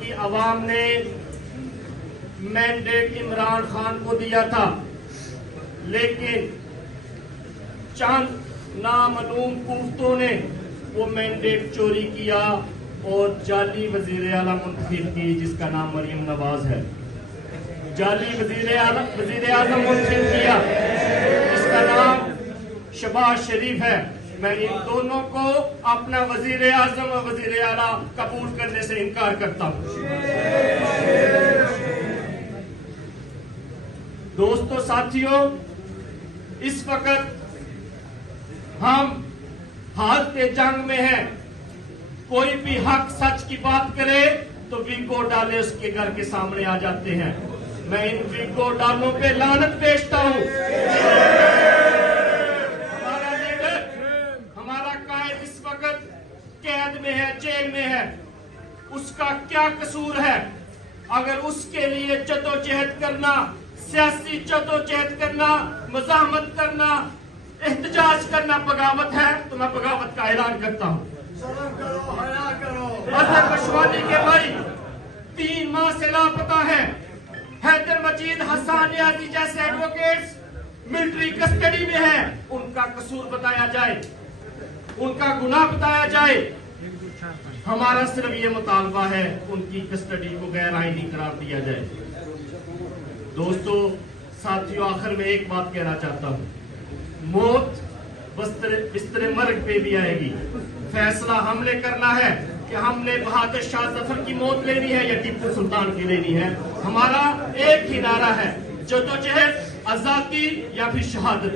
کی عوام نے مینڈیٹ عمران خان کو دیا تھا، لیکن چند نامعلوم قوتوں نے وہ مینڈیٹ چوری کیا اور جعلی وزیر اعلیٰ منتخب کی، جس کا نام مریم نواز ہے۔ جعلی وزیر اعظم منتخب کیا جس کا نام شہباز شریف ہے۔ میں ان دونوں کو اپنا وزیر اعظم اور وزیر اعلیٰ قبول کرنے سے انکار کرتا ہوں۔ دوستو، ساتھیوں، اس وقت ہم حالت جنگ میں ہیں۔ کوئی بھی حق سچ کی بات کرے تو ویگو ڈالے اس کے گھر کے سامنے آ جاتے ہیں۔ میں ان ویگو ڈالوں پہ لعنت بھیجتا ہوں۔ ہمارا لیڈر، ہمارا قائد اس وقت قید میں ہے، جیل میں ہے۔ اس کا کیا قصور ہے؟ اگر اس کے لیے جدوجہد کرنا، سیاسی جدوجہد کرنا، مزاحمت کرنا، احتجاج کرنا بغاوت ہے تو میں بغاوت کا اعلان کرتا ہوں۔ اظہر پشوانی کے بھائی 3 ماہ سے لاپتہ ہیں۔ حیدر مجید، حسان نیازی جیسے ایڈوکیٹس ملٹری کسٹڈی میں ہیں۔ ان کا قصور بتایا جائے، ان کا گناہ بتایا جائے۔ ہمارا صرف یہ مطالبہ ہے ان کی کسٹڈی کو غیر آئینی قرار دیا جائے۔ دوستو، ساتھیوں، آخر میں ایک بات کہنا چاہتا ہوں۔ موت بستر مرگ پہ بھی آئے گی۔ فیصلہ ہم نے کرنا ہے کہ ہم نے بہادر شاہ ظفر کی موت لینی ہے یا ٹیپو سلطان کی لینی ہے۔ ہمارا ایک ہی نعرہ ہے، جدوجہد، آزادی یا پھر شہادت۔